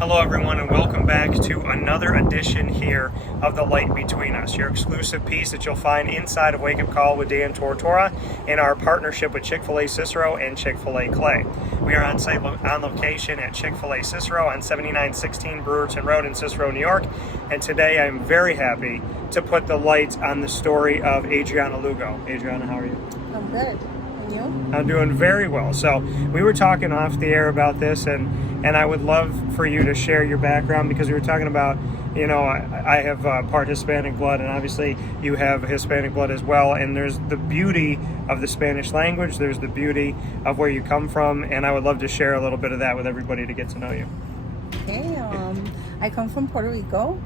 Hello everyone and welcome back to another edition here of The Light Between Us, your exclusive piece that you'll find inside of Wake Up Call with Dan Tortora in our partnership with ChickfilA Cicero and ChickfilA Clay. We are on site on location at ChickfilA Cicero on 7916 Brewerton Road in Cicero, New York, and today I'm very happy to put the light on the story of Adriana Lugo. Adriana, how are you? I'm good. And you? I'm doing very well. So we were talking off the air about this, and I would love for you to share your background, because we were talking about, you know, I have part Hispanic blood, and obviously you have Hispanic blood as well, and there's the beauty of the Spanish language, there's the beauty of where you come from, and I would love to share a little bit of that with everybody to get to know you. Okay, I come from Puerto Rico.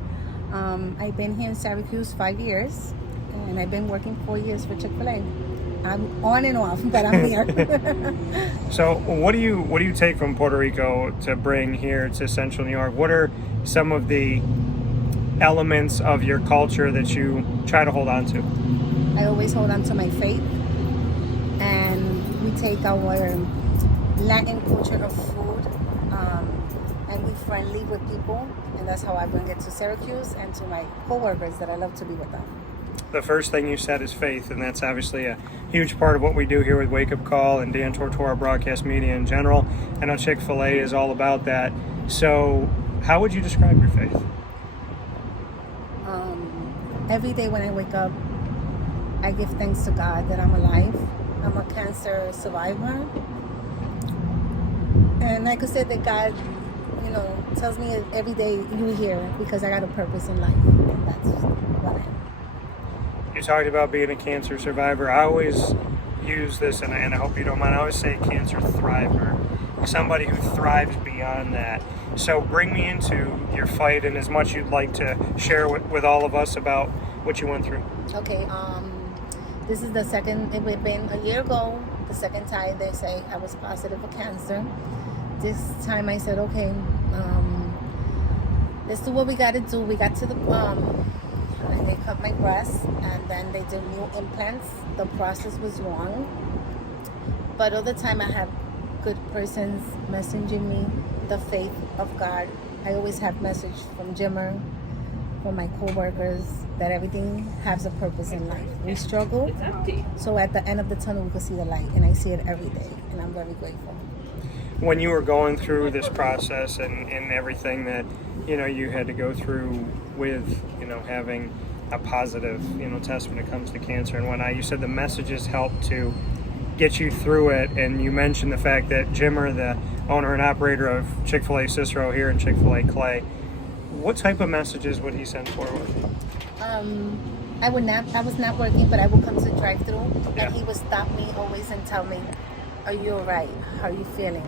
I've been here in Syracuse 5 years, and I've been working 4 years for ChickfilA. I'm on and off, but I'm here. So what do you take from Puerto Rico to bring here to Central New York? What are some of the elements of your culture that you try to hold on to? I always hold on to my faith, and we take our Latin culture of food, and we're friendly with people, and that's how I bring it to Syracuse and to my coworkers that I love to be with them. The first thing you said is faith, and that's obviously a huge part of what we do here with Wake Up Call and Dan Tortora Broadcast Media in general. I know ChickfilA is all about that. So how would you describe your faith? Every day when I wake up, I give thanks to God that I'm alive. I'm a cancer survivor. And like I said, that God, tells me every day, you're here because I got a purpose in life. And that's what I am. You talked about being a cancer survivor. I always use this, and I hope you don't mind, I always say cancer thriver. Somebody who thrives beyond that. So bring me into your fight, and as much you'd like to share with all of us about what you went through. Okay, this is the second, it had been a year ago, the second time they say I was positive for cancer. This time I said, okay, let's do what we got to do. We got to the and they cut my breast, and then they did new implants. The process was wrong, but all the time I have good persons messaging me the faith of God. I always have message from Jimmer, from my co-workers, that everything has a purpose in life. We struggle, so at the end of the tunnel we can see the light, and I see it every day, and I'm very grateful. When you were going through this process and everything that you had to go through with having a positive test when it comes to cancer and whatnot, you said the messages helped to get you through it, and you mentioned the fact that Jimmer, the owner and operator of ChickfilA Cicero here and ChickfilA Clay, what type of messages would he send forward? I was not working, but I would come to the drive-thru, Yeah. and he would stop me always and tell me, are you all right? How are you feeling?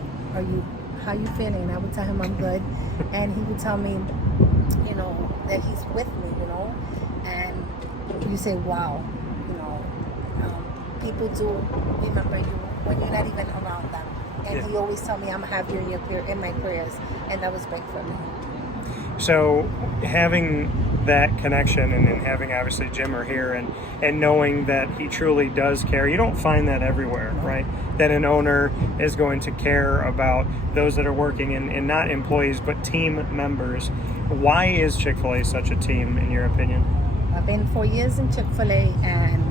How you feeling? And I would tell him I'm good, and he would tell me, that he's with me, and you say, wow, people do remember you when you're not even around them. And Yeah. he always tell me I'm have you in my prayers, and that was big for me. So having that connection and having obviously Jimmer here and knowing that he truly does care, you don't find that everywhere, right? That an owner is going to care about those that are working and not employees but team members. Why is ChickfilA such a team in your opinion? I've been 4 years in ChickfilA, and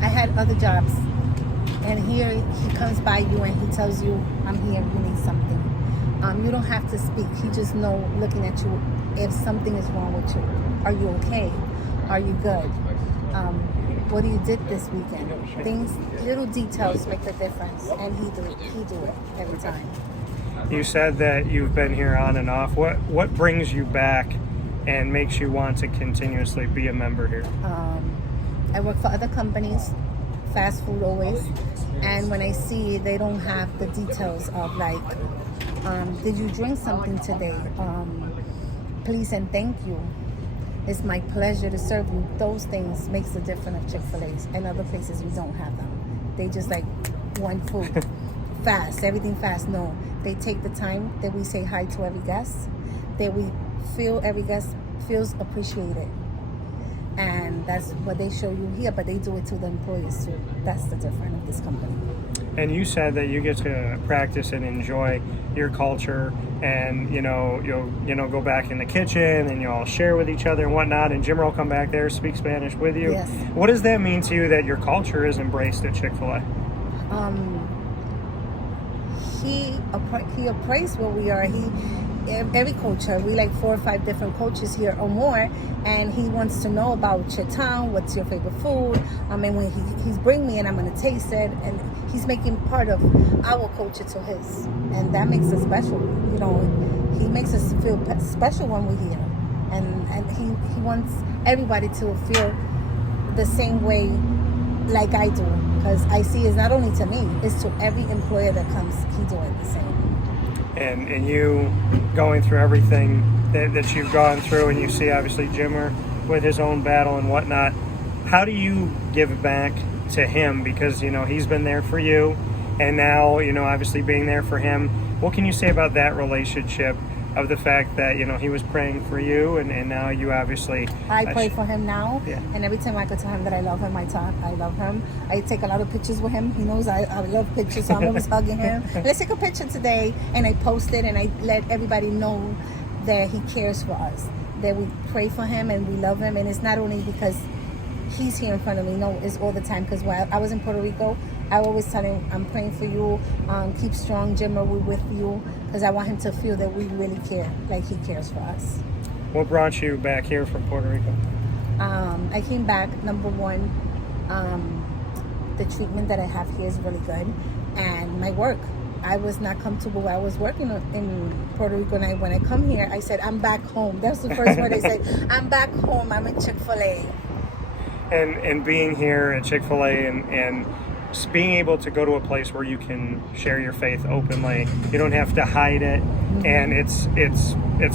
I had other jobs, and here he comes by you and he tells you, I'm here, you need something. You don't have to speak. He just know, looking at you, if something is wrong with you. Are you okay? Are you good? What you did this weekend? Things, little details make the difference, and he do it every time. You said that you've been here on and off. What brings you back and makes you want to continuously be a member here? I work for other companies, fast food always, and when I see they don't have the details of like, did you drink something today? Please and thank you. It's my pleasure to serve you. Those things makes the difference of Chick-fil-A's, and other places you don't have them. They just like want food, fast, everything fast. No, they take the time that we say hi to every guest, that we feel every guest feels appreciated. And that's what they show you here, but they do it to the employees too. That's the difference of this company. And you said that you get to practice and enjoy your culture, and you'll go back in the kitchen and you'll all share with each other and whatnot. And Jimmer will come back there, speak Spanish with you. Yes. What does that mean to you that your culture is embraced at Chick-fil-A? He appraised what we are. Every culture, we like 4 or 5 different cultures here or more, and he wants to know about your town, what's your favorite food. And when he's bring me and I'm gonna taste it, and he's making part of our culture to his, and that makes us special. He makes us feel special when we're here, and he wants everybody to feel the same way like I do, because I see it's not only to me, it's to every employer that comes. He doing the same. And you going through everything that you've gone through, and you see obviously Jimmer with his own battle and whatnot. How do you give back to him? Because he's been there for you, and now obviously being there for him. What can you say about that relationship? Of the fact that he was praying for you, and now you obviously. I pray for him now, yeah. And every time I go tell him that I love him, I love him. I take a lot of pictures with him. He knows I love pictures, so I'm always hugging him. Let's take a picture today, and I post it, and I let everybody know that he cares for us, that we pray for him and we love him, and it's not only because he's here in front of me. No, it's all the time. Because while I was in Puerto Rico, I always tell him, I'm praying for you. Keep strong, Jimmer. We're with you. Because I want him to feel that we really care, like he cares for us. What brought you back here from Puerto Rico? I came back, number one, the treatment that I have here is really good. And my work. I was not comfortable where I was working in Puerto Rico. And when I come here, I said, I'm back home. That's the first word I said. I'm back home. I'm in ChickfilA. And being here at Chick-fil-A and being able to go to a place where you can share your faith openly, you don't have to hide it, and it's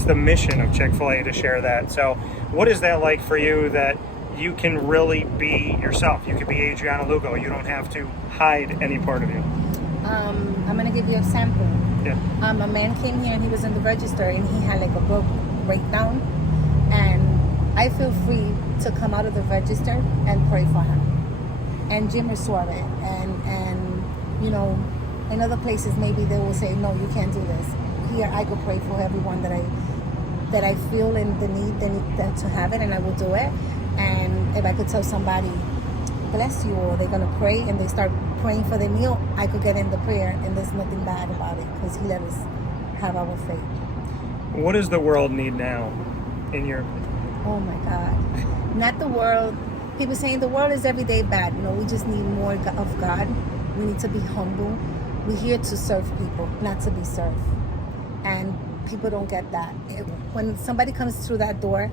the mission of Chick-fil-A to share that. So what is that like for you, that you can really be yourself? You can be Adriana Lugo. You don't have to hide any part of you. I'm gonna give you a sample. Yeah. A man came here and he was in the register and he had like a breakdown, and I feel free to come out of the register and pray for him. And Jimmer saw it, and in other places maybe they will say, no, you can't do this. Here I could pray for everyone that I feel in the need to have it, and I will do it. And if I could tell somebody, bless you, or they're gonna pray and they start praying for their meal, I could get in the prayer, and there's nothing bad about it because he let us have our faith. What does the world need now, in your opinion? Oh my God, not the world. People saying the world is every day bad. No, we just need more of God. We need to be humble. We're here to serve people, not to be served. And people don't get that. When somebody comes through that door,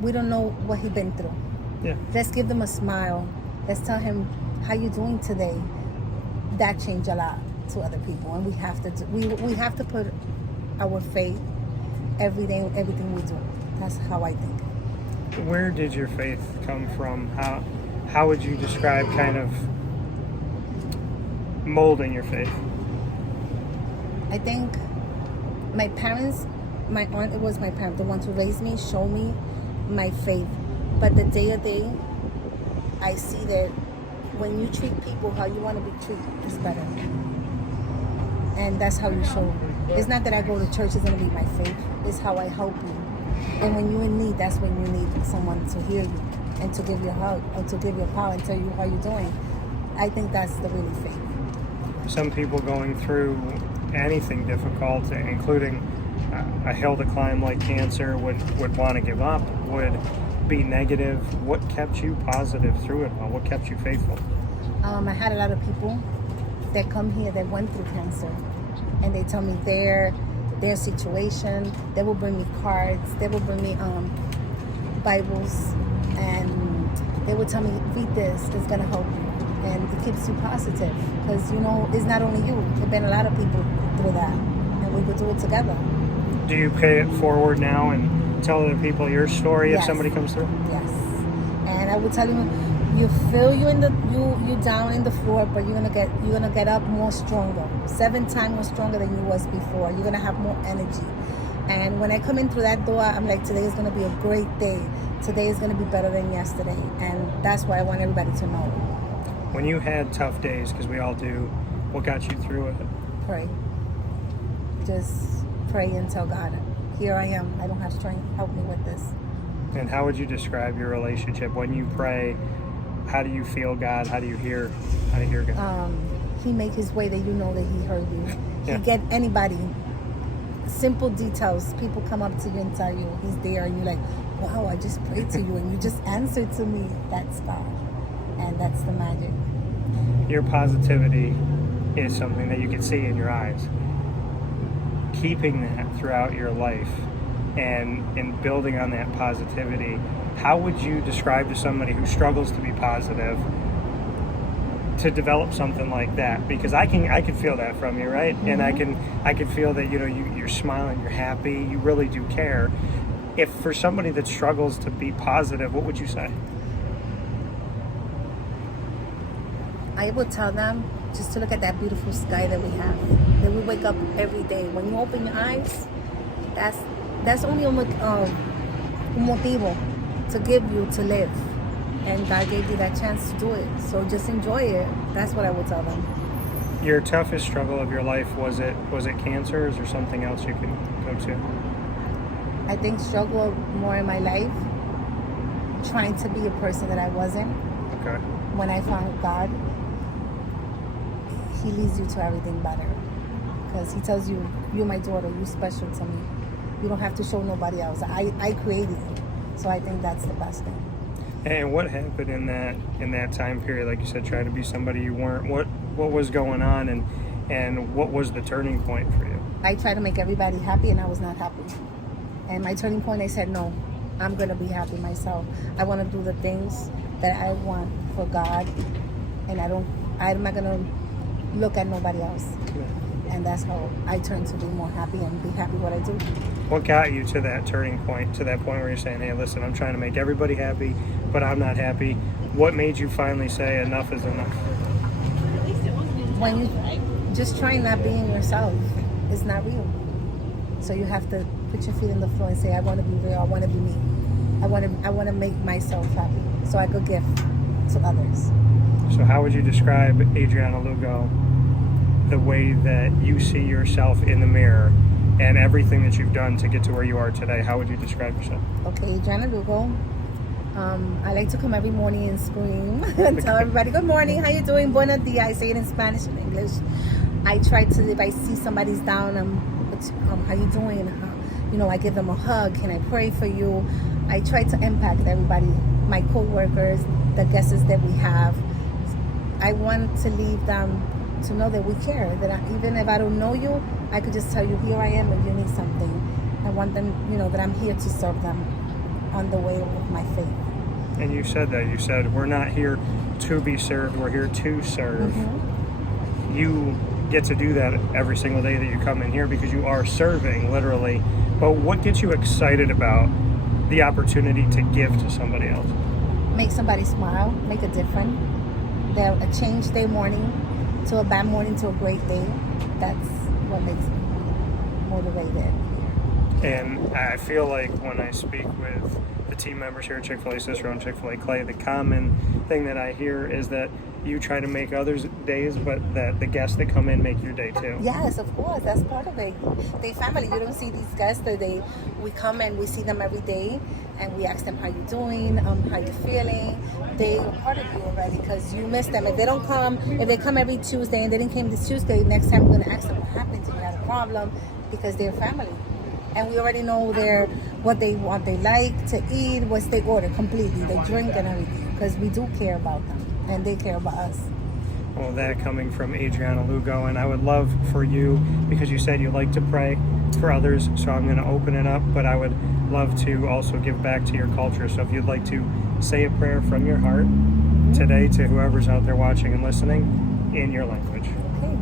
we don't know what he's been through. Yeah. Let's give them a smile. Let's tell him, how you doing today? That changed a lot to other people. And we have to put our faith every day in everything we do. That's how I think. Where did your faith come from? How would you describe kind of molding your faith? I think my parents, my aunt, it was my parents, the ones who raised me, showed me my faith. But the day to day, I see that when you treat people how you want to be treated, it's better. And that's how you show. It's not that I go to church, it's going to be my faith. It's how I help you. And when you're in need, that's when you need someone to hear you and to give you a hug or to give you a call and tell you how you're doing. I think that's the really faith. Some people going through anything difficult, including a hill to climb like cancer, would want to give up, would be negative. What kept you positive through it all? What kept you faithful? I had a lot of people that come here that went through cancer, and they tell me their situation. They will bring me cards. They will bring me Bibles, and they will tell me, read this. It's gonna help you, and it keeps you positive because it's not only you. There've been a lot of people through that, and we will do it together. Do you pay it forward now and tell other people your story if somebody comes through? Yes, and I will tell you. You feel you down in the floor, but you're gonna get up more stronger, 7 times more stronger than you was before. You're gonna have more energy. And when I come in through that door, I'm like, today is gonna be a great day. Today is gonna be better than yesterday, and that's why I want everybody to know. When you had tough days, because we all do, What got you through it? Pray. Just pray and tell God, here I am. I don't have strength. Help me with this. And how would you describe your relationship when you pray? How do you feel God? How do you hear God? He make his way that you know that he heard you. Yeah. He get anybody. Simple details. People come up to you and tell you he's there, and you're like, wow, I just prayed to you and you just answered to me. That's God. And that's the magic. Your positivity is something that you can see in your eyes. Keeping that throughout your life and building on that positivity, how would you describe to somebody who struggles to be positive to develop something like that? Because I can feel that from you, right? Mm-hmm. And I can feel that you're smiling, you're happy, you really do care. If for somebody that struggles to be positive, what would you say? I would tell them just to look at that beautiful sky that we have, that we wake up every day. When you open your eyes, that's only un motivo to give you to live. And God gave you that chance to do it. So just enjoy it. That's what I would tell them. Your toughest struggle of your life, was it cancer, or is there something else you can go to? I think struggle more in my life, trying to be a person that I wasn't. Okay. When I found God, he leads you to everything better. Because he tells you, you're my daughter, you're special to me. You don't have to show nobody else. I created you. So I think that's the best thing. And what happened in that time period? Like you said, trying to be somebody you weren't. What was going on, and what was the turning point for you? I tried to make everybody happy, and I was not happy. And my turning point, I said, no, I'm going to be happy myself. I want to do the things that I want for God, and I'm not going to look at nobody else. Yeah. And that's how I turned to be more happy and be happy what I do. What got you to that turning point, to that point where you're saying, hey, listen, I'm trying to make everybody happy, but I'm not happy? What made you finally say enough is enough? When you just try not being yourself, it's not real. So you have to put your feet in the floor and say, I want to be real, I want to be me. I want to make myself happy so I could give to others. So how would you describe Adriana Lugo, the way that you see yourself in the mirror and everything that you've done to get to where you are today? How would you describe yourself? Okay, Adriana Lugo. I like to come every morning and scream and tell everybody, good morning, how you doing? Buenos dias. I say it in Spanish and English. I try to, if I see somebody's down, how you doing? I give them a hug. Can I pray for you? I try to impact everybody, my co-workers, the guests that we have. I want to leave them to know that we care, that even if I don't know you, I could just tell you, here I am if you need something. I want them, that I'm here to serve them on the way of my faith. And you said that. You said, we're not here to be served, we're here to serve. Mm-hmm. You get to do that every single day that you come in here because you are serving, literally. But what gets you excited about the opportunity to give to somebody else? Make somebody smile, make a difference. A change their morning to a bad morning to a great day. That's what makes me motivated. And I feel like when I speak with the team members here at ChickfilA Cicero and ChickfilA Clay, the common thing that I hear is that you try to make others' days, but that the guests that come in make your day too. Yes, of course. That's part of it. They family. You don't see these guests we come and we see them every day, and we ask them how you doing, how you feeling. They are part of you already because you miss them. If they don't come, if they come every Tuesday and they didn't come this Tuesday, next time we're gonna ask them what happened. Did you have a problem? Because they're family. And we already know what they want, they like to eat, what's they order completely, they drink and everything, because we do care about them and they care about us. Well, that coming from Adriana Lugo, and I would love for you, because you said you like to pray for others, so I'm going to open it up, but I would love to also give back to your culture. So if you'd like to say a prayer from your heart today to whoever's out there watching and listening in your language. Okay.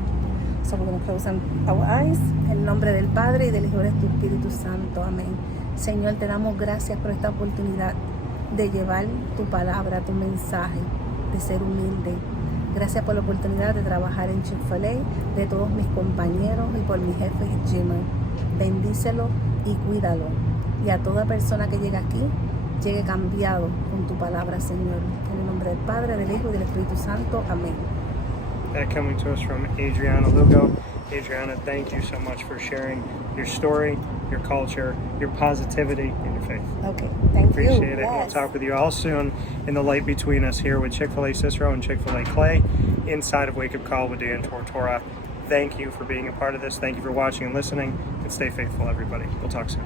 So we're going to close our eyes. En nombre del Padre y del Hijo y del Espíritu Santo. Amén. Señor, te damos gracias por esta oportunidad de llevar tu palabra, tu mensaje, de ser humilde. Gracias por la oportunidad de trabajar en ChickfilA, de todos mis compañeros y por mi jefe Jimmer. Bendícelo y cuídalo. Y a toda persona que llegue aquí, llegue cambiado con tu palabra, Señor. En el nombre del Padre, del Hijo y del Espíritu Santo. Amén. That coming to us from Adriana Lugo. Adriana, thank you so much for sharing your story, your culture, your positivity, and your faith. Okay, thank you. Appreciate it. Yes. We'll talk with you all soon in the light between us here with Chick-fil-A Cicero and Chick-fil-A Clay inside of Wake Up Call with Dan Tortora. Thank you for being a part of this. Thank you for watching and listening, and stay faithful, everybody. We'll talk soon.